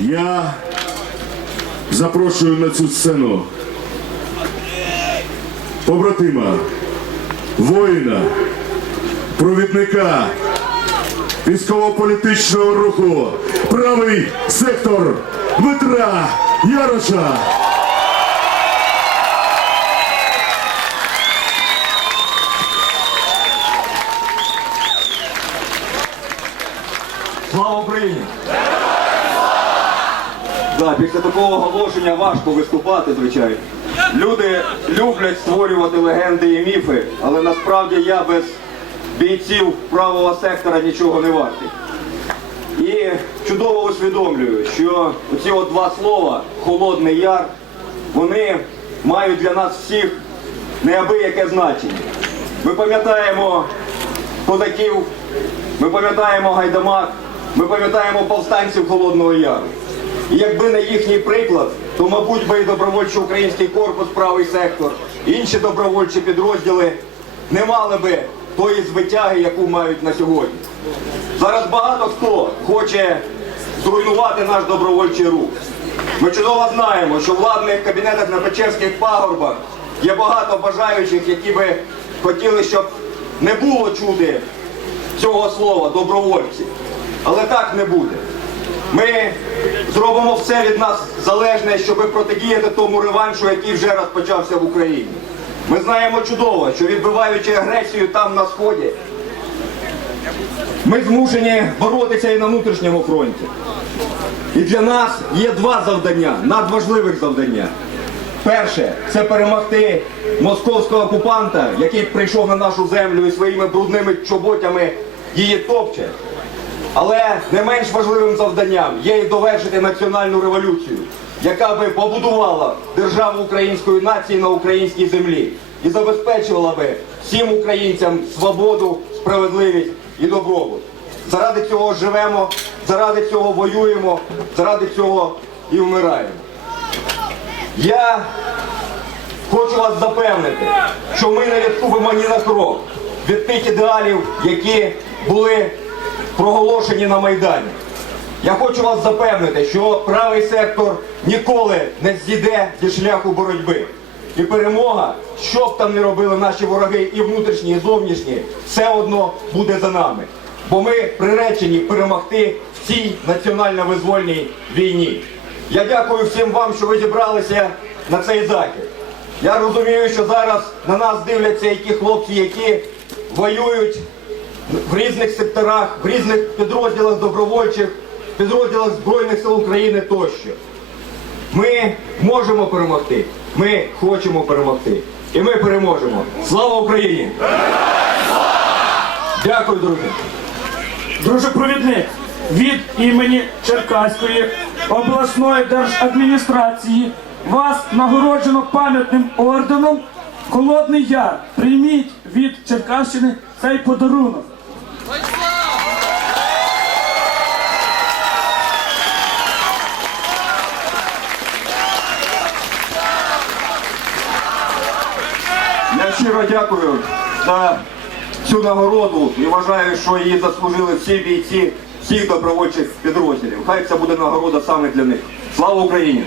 Я запрошую на цю сцену побратима, воїна, провідника військово-політичного руху, правий сектор Дмитра Яроша. Слава Україні! Да, після такого оголошення важко виступати, звичайно. Люди люблять створювати легенди і міфи, але насправді я без бійців правого сектора нічого не вартий. І чудово усвідомлюю, що от два слова Холодний Яр, вони мають для нас всіх неабияке значення. Ми пам'ятаємо козаків, ми пам'ятаємо гайдамак, ми пам'ятаємо повстанців Холодного Яру. І якби не їхній приклад, то, мабуть, би і добровольчий український корпус, правий сектор, інші добровольчі підрозділи не мали би тої звитяги, яку мають на сьогодні. Зараз багато хто хоче зруйнувати наш добровольчий рух. Ми чудово знаємо, що в владних кабінетах на Печерських пагорбах є багато бажаючих, які би хотіли, щоб не було чути цього слова добровольці. Але так не буде. Ми зробимо все від нас залежне, щоб протидіяти тому реваншу, який вже розпочався в Україні. Ми знаємо чудово, що відбиваючи агресію там на сході, ми змушені боротися і на внутрішньому фронті. І для нас є два завдання, надважливих завдання. Перше це перемогти московського окупанта, який прийшов на нашу землю і своїми брудними чоботями її топче. Але не менш важливим завданням є і довершити національну революцію, яка би побудувала державу української нації на українській землі і забезпечувала би всім українцям свободу, справедливість і добробут. Заради цього живемо, заради цього воюємо, заради цього і вмираємо. Я хочу вас запевнити, що ми не відступимо ні на крок від тих ідеалів, які були проголошені на Майдані. Я хочу вас запевнити, що правий сектор ніколи не зійде зі шляху боротьби. І перемога, що б там не робили наші вороги, і внутрішні, і зовнішні, все одно буде за нами. Бо ми приречені перемогти в цій національно-визвольній війні. Я дякую всім вам, що ви зібралися на цей захід. Я розумію, що зараз на нас дивляться які хлопці, які воюють в різних секторах, в різних підрозділах добровольчих, підрозділах Збройних сил України тощо. Ми можемо перемогти, ми хочемо перемогти. І ми переможемо. Слава Україні! Дякую, друзі! Друже провідник, від імені Черкаської обласної держадміністрації вас нагороджено пам'ятним орденом Холодний Яр. Прийміть від Черкащини цей подарунок. Я щиро дякую за цю нагороду і вважаю, що її заслужили всі бійці всіх добровольчих підрозділів. Хай це буде нагорода саме для них. Слава Україні!